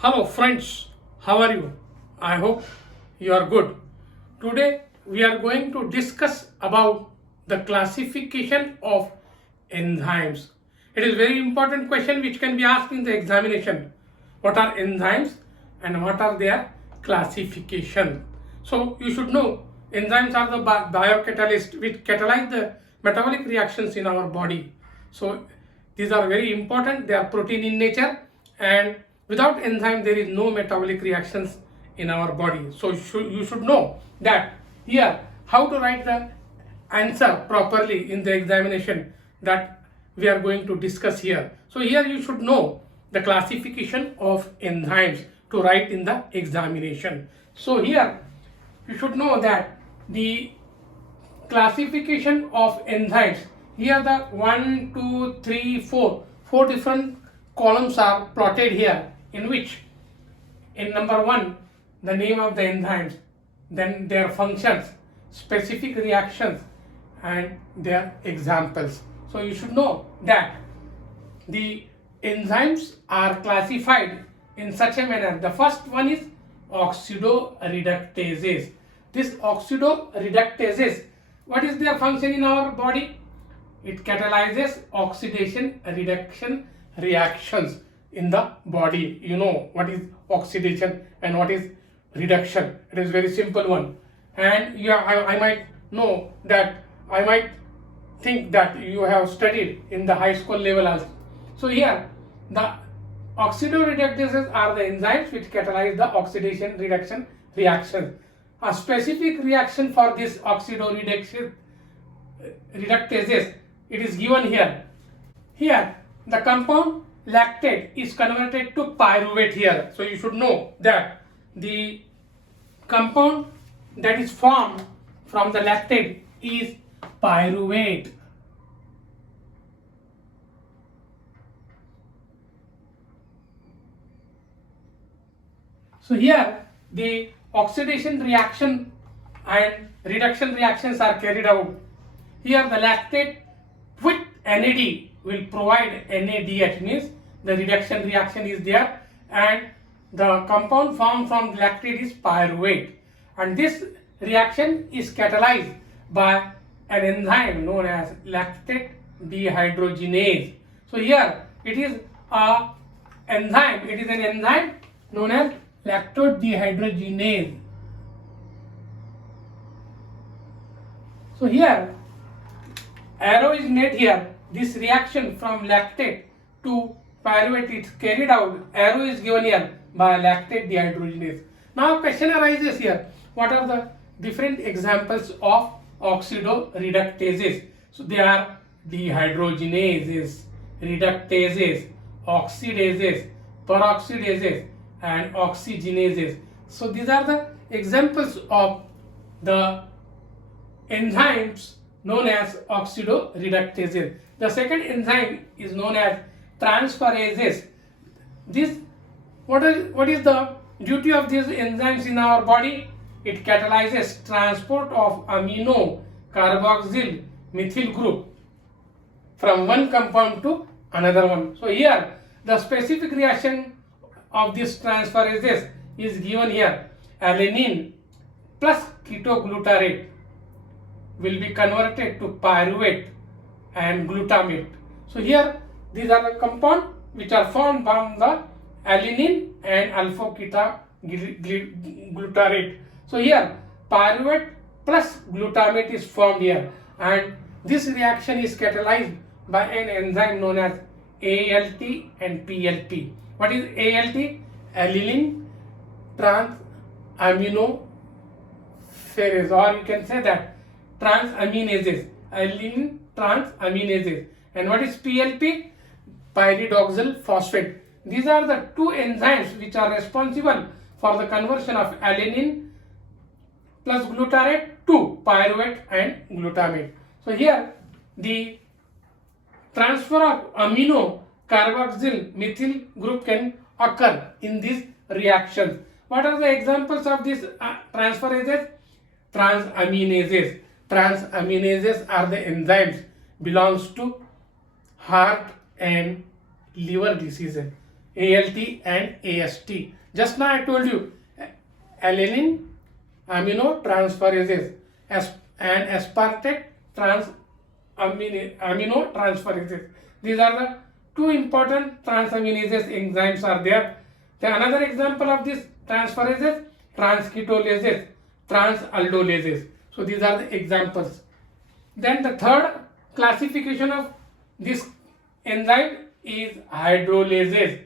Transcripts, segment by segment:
Hello friends, how are you? I hope you are good. Today we are going to discuss about the classification of enzymes. It is very important question which can be asked in the examination. What are enzymes and what are their classification? So you should know enzymes are the biocatalysts which catalyze the metabolic reactions in our body. So these are very important. They are protein in nature, and without enzyme there is no metabolic reactions in our body. So you should know that here how to write the answer properly in the examination that we are going to discuss here. So here you should know the classification of enzymes to write in the examination. So here you should know that the classification of enzymes, here the 1, 2, 3, 4 different columns are plotted here, in which in number 1 the name of the enzymes, then their functions, specific reactions and their examples. So you should know that the enzymes are classified in such a manner. The first one is oxidoreductases. This oxidoreductases, what is their function in our body? It catalyzes oxidation reduction reactions in the body. You know what is oxidation and what is reduction. It is very simple one. And I might know that, I might think that you have studied in the high school level also. So here the oxidoreductases are the enzymes which catalyze the oxidation reduction reaction. A specific reaction for this oxidoreductases, it is given here. Here the compound lactate is converted to pyruvate here. So you should know that the compound that is formed from the lactate is pyruvate. So here the oxidation reaction and reduction reactions are carried out. Here the lactate with NAD will provide NADH, means the reduction reaction is there, and the compound formed from lactate is pyruvate, and this reaction is catalyzed by an enzyme known as lactate dehydrogenase. So here it is an enzyme known as lactate dehydrogenase. So here arrow is made here. This reaction from lactate to pyruvate is carried out. Arrow is given here by lactate dehydrogenase. Now question arises here. What are the different examples of oxidoreductases? So they are dehydrogenases, reductases, oxidases, peroxidases and oxygenases. So these are the examples of the enzymes known as oxidoreductases. The second enzyme is known as transferases. What is the duty of these enzymes in our body? It catalyzes transport of amino carboxyl methyl group from one compound to another one. So here the specific reaction of this transferases is given here. Alanine plus ketoglutarate will be converted to pyruvate and glutamate. So here these are the compounds which are formed from the alanine and alpha ketoglutarate. So here pyruvate plus glutamate is formed here, and this reaction is catalyzed by an enzyme known as ALT and PLP. What is ALT? Alanine transaminases, or you can say that transaminases, alanine transaminases. And what is PLP? Pyridoxal phosphate. These are the two enzymes which are responsible for the conversion of alanine plus glutarate to pyruvate and glutamate. So here the transfer of amino carboxyl methyl group can occur in these reactions. What are the examples of these transferases? Transaminases. Transaminases are the enzymes belongs to heart and liver diseases. ALT and AST. Just now I told you alanine aminotransferases and aspartate aminotransferases. These are the two important transaminases enzymes are there. Then another example of this transferases, transketolases, transaldolases. So these are the examples. Then the third classification of this enzyme is hydrolysis.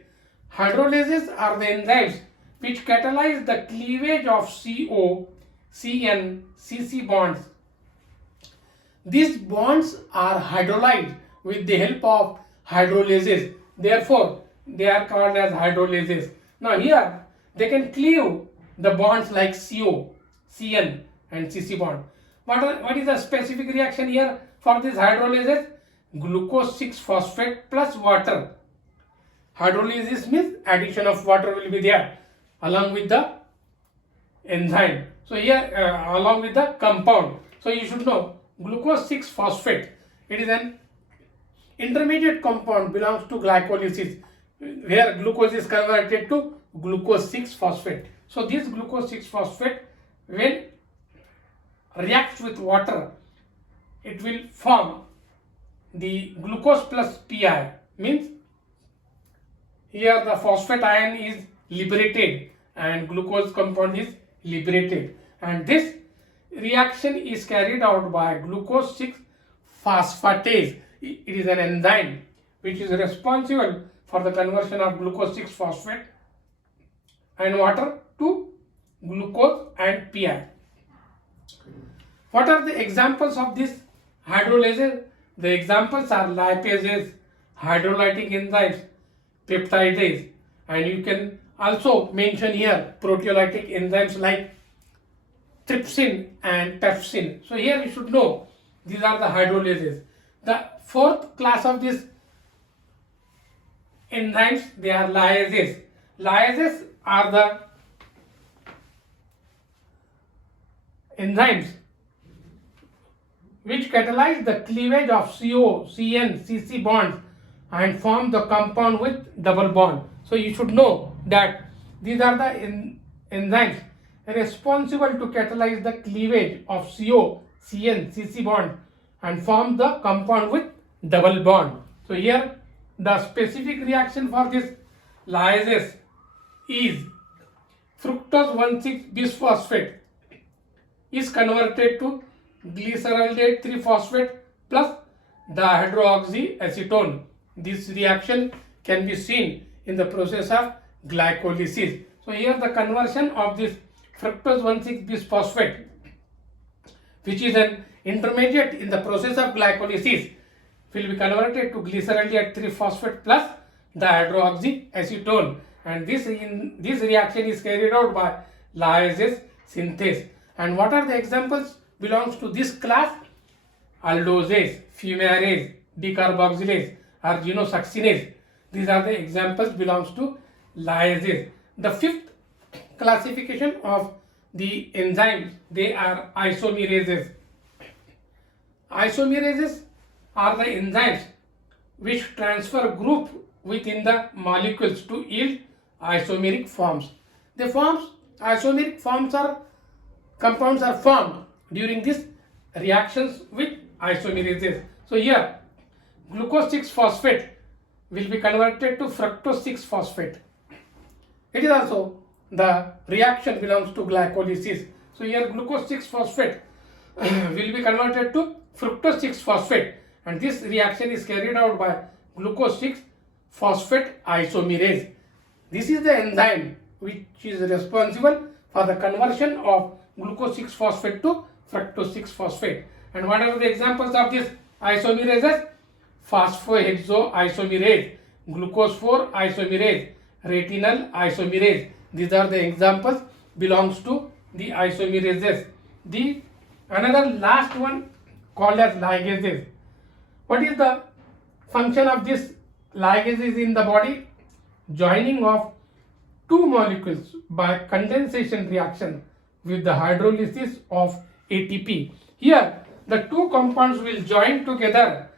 Hydrolysis are the enzymes which catalyze the cleavage of CO, CN, CC bonds. These bonds are hydrolyzed with the help of hydrolysis. Therefore, they are called as hydrolysis. Now here, they can cleave the bonds like CO, CN and CC bond. What is the specific reaction here for this hydrolysis? Glucose 6-phosphate plus water. Hydrolysis means addition of water will be there along with the enzyme. So here along with the compound. So you should know glucose 6-phosphate. It is an intermediate compound belongs to glycolysis where glucose is converted to glucose 6-phosphate. So this glucose 6-phosphate when reacts with water, it will form the glucose plus Pi, means here the phosphate ion is liberated and glucose compound is liberated, and this reaction is carried out by glucose 6-phosphatase. It is an enzyme which is responsible for the conversion of glucose 6-phosphate and water to glucose and Pi. What are the examples of this hydrolysis? The examples are lipases, hydrolytic enzymes, peptidase, and you can also mention here proteolytic enzymes like trypsin and pepsin. So here you should know these are the hydrolyses. The fourth class of these enzymes, they are lyases. Lyases are the enzymes which catalyze the cleavage of CO, CN, CC bonds and form the compound with double bond. So you should know that these are the enzymes responsible to catalyze the cleavage of CO, CN, CC bond and form the compound with double bond. So here the specific reaction for this lyases is fructose 1,6-bisphosphate is converted to glyceraldehyde 3-phosphate plus dehydrogenase. This reaction can be seen in the process of glycolysis. So here the conversion of this fructose 1,6-bisphosphate, which is an intermediate in the process of glycolysis, will be converted to glyceraldehyde 3-phosphate plus dehydrogenase, and this reaction is carried out by lyases synthase. And what are the examples belongs to this class? Aldoses, fumarase, decarboxylase, arginosuccinase. These are the examples belongs to lyases. The fifth classification of the enzymes, they are isomerases. Isomerases are the enzymes which transfer group within the molecules to yield isomeric forms. Isomeric forms are compounds are formed during these reactions with isomerases. So here glucose 6-phosphate will be converted to fructose 6-phosphate. It is also the reaction belongs to glycolysis. So here glucose 6-phosphate will be converted to fructose 6-phosphate, and this reaction is carried out by glucose 6-phosphate isomerase. This is the enzyme which is responsible for the conversion of glucose 6-phosphate to fructose 6-phosphate. And what are the examples of this isomerases? Phosphohexoisomerase, glucose 4 isomerase, retinal isomerase. These are the examples belongs to the isomerases. The another last one called as ligases. What is the function of this ligases in the body? Joining of two molecules by condensation reaction with the hydrolysis of ATP. Here the two compounds will join together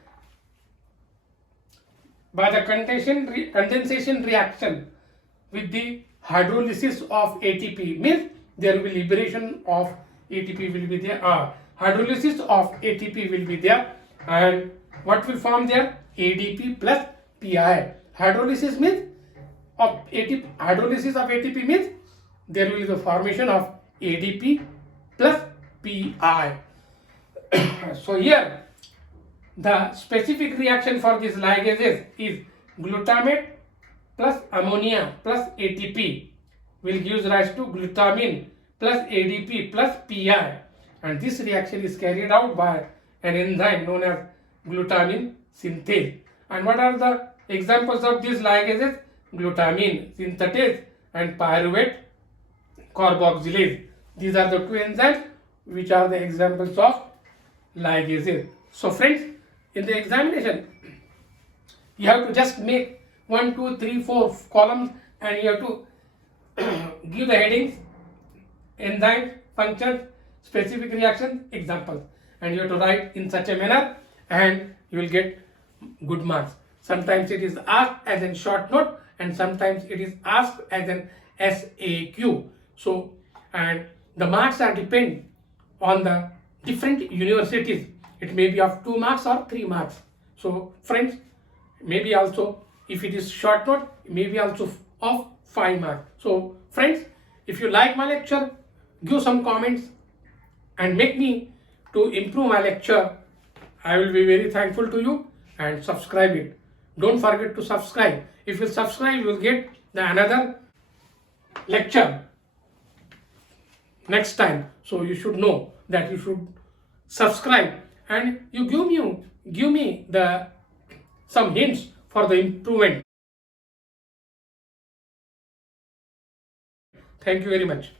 by the condensation reaction with the hydrolysis of ATP, means there will be liberation of ATP will be there, hydrolysis of ATP will be there, and what will form there? ADP plus PI. Hydrolysis means of ATP, hydrolysis of ATP means there will be the formation of ADP plus PI. So here the specific reaction for these ligases is glutamate plus ammonia plus ATP will give rise to glutamine plus ADP plus PI, and this reaction is carried out by an enzyme known as glutamine synthase. And what are the examples of these ligases? Glutamine synthetase and pyruvate carboxylase. These are the two enzymes which are the examples of ligases. So friends, in the examination you have to just make 1, 2, 3, 4 columns, and you have to give the headings: enzymes, functions, specific reactions, examples, and you have to write in such a manner, and you will get good marks. Sometimes it is asked as a short note, and sometimes it is asked as an SAQ. So, and the marks are depend on the different universities. It may be of 2 marks or 3 marks. So friends, maybe also if it is short note, maybe also of 5 marks. So friends, if you like my lecture, give some comments and make me to improve my lecture. I will be very thankful to you, and subscribe it. Don't forget to subscribe. If you subscribe, you will get the another lecture next time. So you should know that you should subscribe, and you give me the some hints for the improvement. Thank you very much.